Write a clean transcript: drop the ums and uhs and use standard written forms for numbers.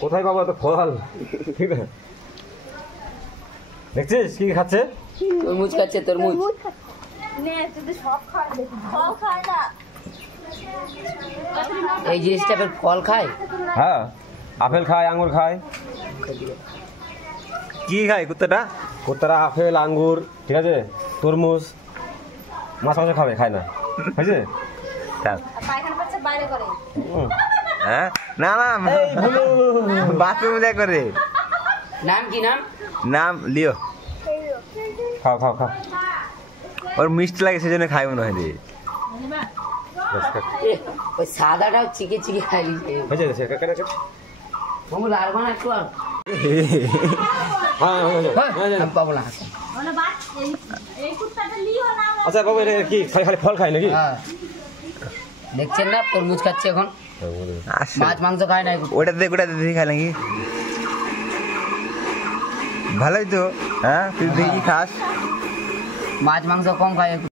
কোথায় পাবো এত ফল? ঠিক আছে, দেখছিস কি খাচ্ছে? তরমুজ খাচ্ছে, তরমুজ। এই জিনিসটা ফল খায়? হ্যাঁ, আপেল খায়, আঙ্গুর খায়। কি খায় কুত্তাটা? কুত্তারা আপেল, আঙ্গুর, ঠিক আছে, তরমুজ, মাছ মাছ খাবে, খায় না, বুঝছে? হ্যাঁ, না না, বাথরুম যা করে। নাম কি? নাম লিও। খাও খাও খাও। ওর মিষ্টি লাগে সেজন্য খাই মনে হয় রে। ওই সাদাটাও চিকে চিকে খাই লিছে। হয়েছে মামু লাগবে না একটু আর? হ্যাঁ, পাবো না। আচ্ছা বাবু, এটা কি খালি ফল খায় নাকি? দেখছেন না, তরমুজ খাচ্ছে এখন। মাছ মাংস খায় না। ওটা দেখি খায় নাকি? ভালোই তো। হ্যাঁ, তুই দেখি খাস। মাছ মাংস কম খায়।